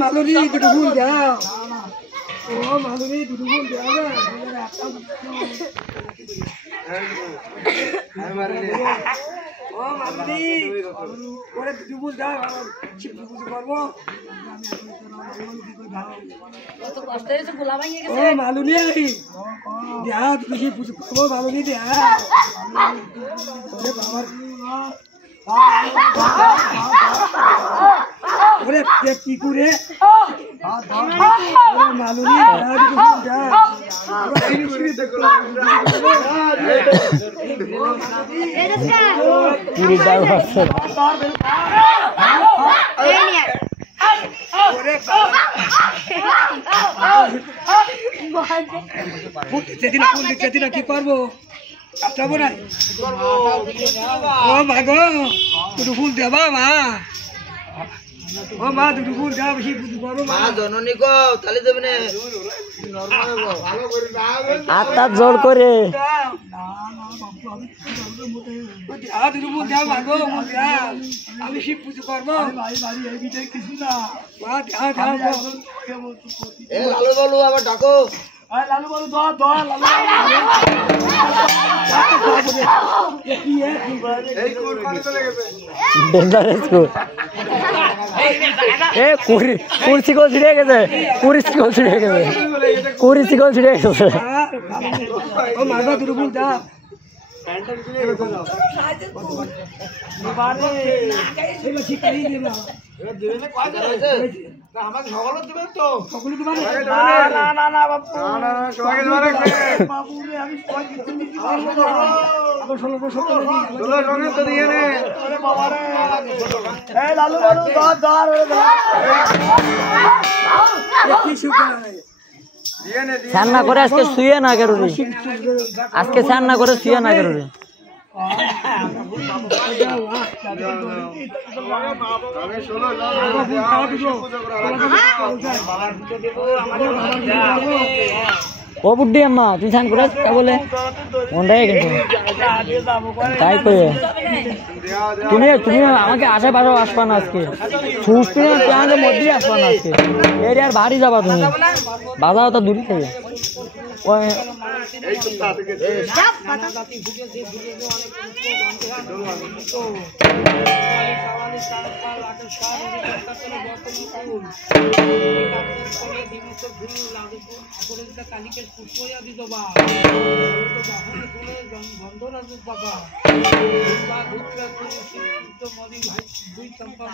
মালুরি দুটো ফুল দাও ও মালুরি দুটো ফুল দাও ও মালুরি ওরে দুটো ফুল দাও শিবু পুজো করবো কত কষ্ট হয়েছে গোলা ভাঙিয়ে গেছে ও মালুরি দেয়া দুটো শিব পুজো করবো মালুরি দেয়া ওরে বাবার ওরে কি করে মালুরি সেদিন কি করবো যাবো না ও মা গো দুটো ফুল দেবা মা ও মা দুটো ফুল দেওয়া বেশি পুজো করবো মা জননী গো তালি দেবে না আত্মা জোর করে দুটো ফুল দেওয়া মা গো আমি শিব পুজো করবো কিছু না লালু বলু আবার ডাকো লালু বলু কুরসি কল ছিড়ে গেছে কুরসি কল ছিড়ে গেছে কুরসি কল ছিড়ে গেছে ও মারবা দুটো ফুল দাও আমাকে সকলে দেবেন তো সকলে তোমার না বাবু সবাইকে বাবু রে আমি লালু বালু স্নান না করে আজকে শুয়ে না কেন রে আজকে স্নান না করে শুয়ে না কেন রে ও বুদ্ধি আম্মা তুই স্নান করে বলে মনটাই কিন্তু তাই কয়ে তুমি তুমি আমাকে আশেপাশেও আসবা না আজকে সুস্থের মধ্যেই আসবা না আজকে এর আর বাড়ি যাবা তুমি বাজাও তো দূরে থেকে কালিকে পুষ্পয়া দিত বা বন্ধ রাখবো বাবা দুই চম্পা